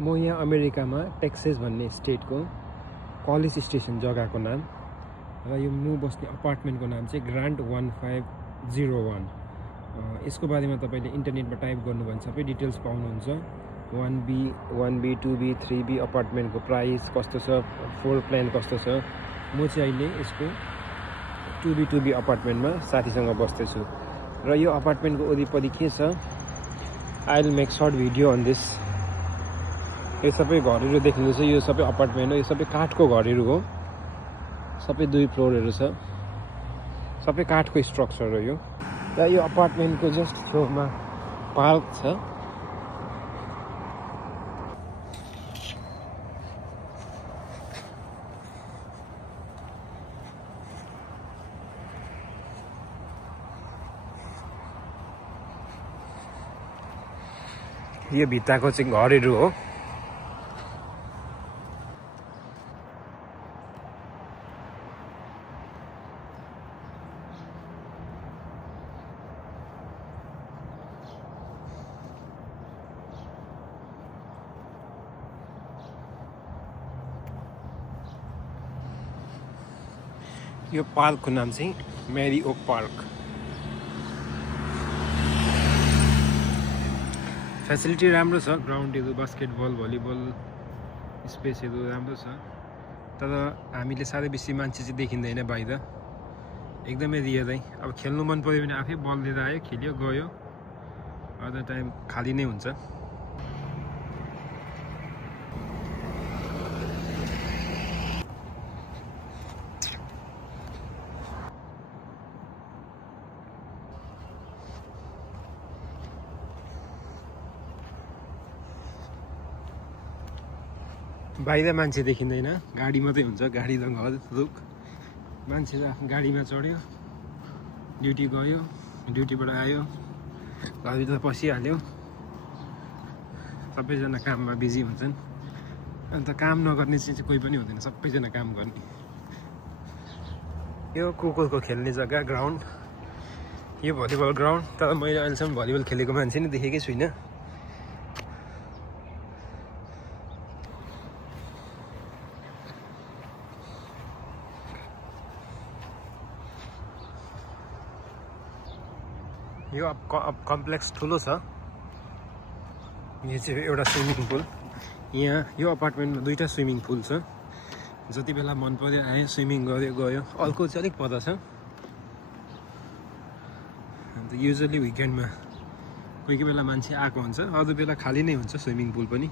म यहाँ अमेरिकामा टेक्सास भन्ने स्टेटको कलेज स्टेसन जग्गाको नाम र यो म बस्ने अपार्टमेन्टको नाम चाहिँ ग्रान्ड 1501। यसको बारेमा तपाईले इन्टरनेटमा टाइप गर्नु भने सबै डिटेल्स पाउनुहुन्छ। 1B 1B 2B 3B अपार्टमेन्टको price कस्तो छ, फ्लोर प्लान कस्तो छ। म चाहिँ अहिले यसको 2B अपार्टमेन्टमा साथीसँग बस्दैछु र यो अपार्टमेन्टको वरिपरि के छ, I will make short video on this. यो सबै घरहरू देख्नुहुन्छ, यो सबै अपार्टमेन्ट हो, यो सबै काठको घरहरू हो, सबै 2 फ्लोरहरू छ, सबै काठको स्ट्रक्चर हो यो। र यो अपार्टमेन्टको जस्ट छेउमा पार्क छ। यो भित्ताको चाहिँ घरहरू हो। यो पार्कको नाम चाहिँ मेरी ओक पार्क। फेसिलिटी राम्रो छ, ग्राउन्डहरू, बास्केटबल, भलिबल स्पेसहरू राम्रो छ। तर हामीले साह्रै बेसी मान्छे चाहिँ देखिँदैन बाहिर, एकदमै रियरै। अब खेल्नु मन पर्यो भने आफै बल लिएर आयो, खेल्यो, गयो, अदर टाइम खाली नै हुन्छ। बाहिर मान्छे देखिँदैन, गाडी मात्रै हुन्छ, गाडी र घर रुख। मान्छे त आफ्नो गाडीमा चढ्यो, ड्युटी गयो, ड्युटीबाट आयो, घरभित्र पसिहाल्यो। सबैजना काममा बिजी हुन्छन्। अन्त काम नगर्ने चाहिँ कोही पनि हुँदैन, सबैजना काम गर्ने। यो कुकुरको खेल्ने जग्गा, ग्राउन्ड। यो भलिबल ग्राउन्ड, तर मैले अहिलेसम्म भलिबल खेलेको मान्छे नै देखेकै छुइनँ। यो कम्प्लेक्स ठुलो छ। यो चाहिँ एउटा स्विमिङ पुल। यहाँ यो अपार्टमेन्टमा 2टा स्विमिङ पुल छ। जति बेला मन पर्यो आयो, स्विमिङ गर्यो, गयो। अर्को चाहिँ अलिक पर छ। अन्त युजली विकेन्डमा कोही कोही बेला मान्छे आएको हुन्छ, अरू बेला खाली नै हुन्छ स्विमिङ पुल पनि।